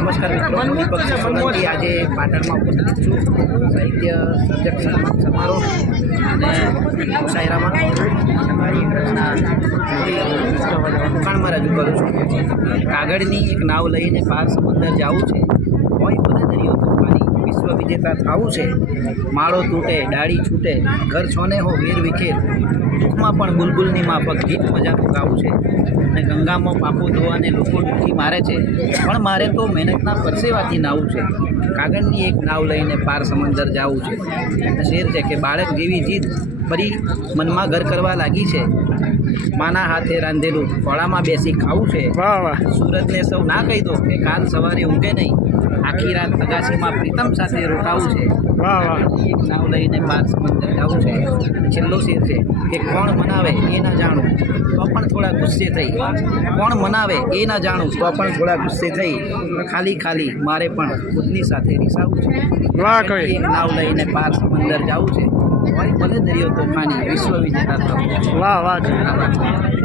નમસ્કાર મિત્રો હું દીપક સોલંકી આજે પાટણમાં ઉપસ્થિત છું. સાહિત્ય સબ્જેક્ટ સન્માન સમારોહ અને મુશાયરામાં મારી રચના દુકાનમાં રજૂ કરું છું. કાગળની એક નાવ લઈને પાર સમંદર જવું છે હોય ભલે દરિયો તોફાની વિજેતા થવું છે. માળો તૂટે, ડાળી છૂટે, ઘર છોને હો વીર વિખેર. દુઃખમાં પણ બુલબુલની માફક ગીત મજાનું ગાવું છે. અને ગંગામાં પાપો ધોવાને લોકો ડૂબકી મારે છે. પણ મારે તો મહેનતના પરસેવાથી નાવું છે. કાગળની એક નાવ લઈને પાર સમંદર જાવું છે. શેર છે કે બાળક જેવી જીદ ફરી મનમાં ઘર કરવા લાગી છે. માના હાથે રાંધેલું ખોળામાં બેસી ખાવું છે. વાહ વાહ. સુરતને સૌ ના કહી દો કે કાલ સવારે ઊંઘે નહીં. આખી રાત અગાસીમાં પ્રીતમ સાથે રોકાવું છે. વાહ વાહ. એક નાવ લઈને પાર સમંદર જવું છે. છેલ્લો શેર છે કે કોણ મનાવે એ ના જાણું. તો પણ થોડા ગુસ્સે થઈ. કોણ મનાવે એ ના જાણું. તો પણ થોડા ગુસ્સે થઈ. ખાલી ખાલી મારે પણ ખુદની સાથે રિસાવું છે. એક નાવ લઈને પાર સમંદર જવું છે. હોય ભલે દરિયો તોફાની વિશ્વ વિજેતા વાહ વાહ.